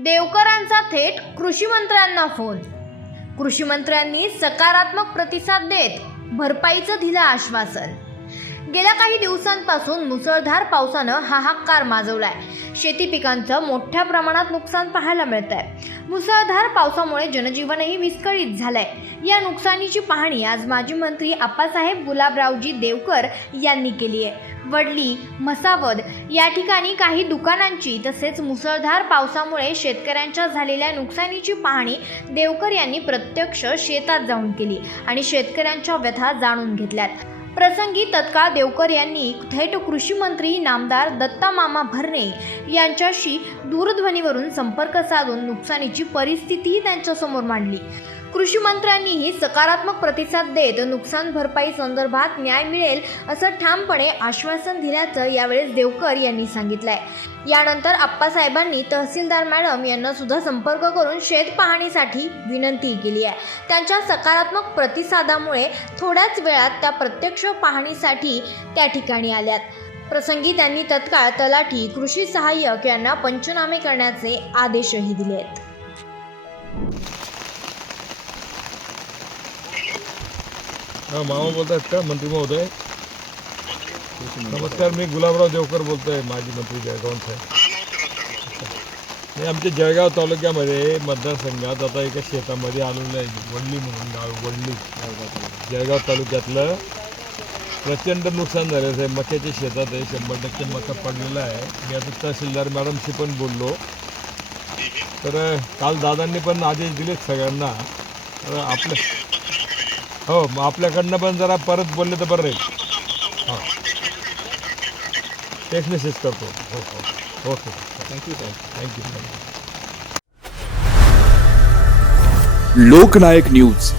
देवकरांचा थेट कृषीमंत्र्यांना फोन. कृषीमंत्र्यांनी सकारात्मक प्रतिसाद देत भरपाईचं दिलं आश्वासन. गेल्या काही दिवसांपासून मुसळधार पावसानं हाहाकार माजवलाय. शेती पिकांचं मोठ्या प्रमाणात नुकसान पाहायला मिळत आहे मुसळधार पावसामुळे जनजीवनही विस्कळीत झालंय. या नुकसानीची पाहणी आज माजी मंत्री आप्पासाहेब गुलाबरावजी देवकर यांनी केली आहे. वडली म्हसावद या ठिकाणी काही दुकानांची तसेच मुसळधार पावसामुळे शेतकऱ्यांच्या झालेल्या नुकसानीची पाहणी देवकर यांनी प्रत्यक्ष शेतात जाऊन केली आणि शेतकऱ्यांच्या व्यथा जाणून घेतल्यात. प्रसंगी तत्काळ देवकर यांनी थेट कृषीमंत्री नामदार दत्ता मामा भरणे यांच्याशी दूरध्वनीवरून संपर्क साधून नुकसानीची परिस्थितीही त्यांच्यासमोर मांडली. कृषी मंत्र्यांनीही सकारात्मक प्रतिसाद देत नुकसान भरपाई संदर्भात न्याय मिळेल असं ठामपणे आश्वासन दिल्याचं यावेळेस देवकर यांनी सांगितलंय. यानंतर आप्पासाहेबांनी तहसीलदार मॅडम यांना सुद्धा संपर्क करून शेत पाहणीसाठी विनंती केली आहे. त्यांच्या सकारात्मक प्रतिसादामुळे थोड्याच वेळात त्या प्रत्यक्ष पाहणीसाठी त्या ठिकाणी आल्यात. प्रसंगी त्यांनी तत्काळ तलाठी कृषी सहाय्यक यांना पंचनामे करण्याचे आदेशही दिले आहेत हा मामा बोलतायत का? मंत्री महोदय? नमस्कार मी गुलाबराव देवकर बोलतोय माजी मंत्री जळगाव साहेब मी आमच्या जळगाव तालुक्यामध्ये मतदारसंघात आता एका शेतामध्ये आलेलं आहे वडली म्हणून गाव वडली. जळगाव तालुक्यातलं प्रचंड नुकसान झालेलं आहे. मक्याच्या शेतात आहे शंभर टक्के मका पडलेला आहे. मी आता तहसीलदार मॅडमशी पण बोललो. तर काल दादांनी पण आदेश दिलेत सगळ्यांना. तर आपल्या हो मग आपल्याकडनं पण जरा परत बोलले तर बरं राहील. हां. तेच मेसेज करतो. हो हो. Okay thank you thank you thank you Loknayak news.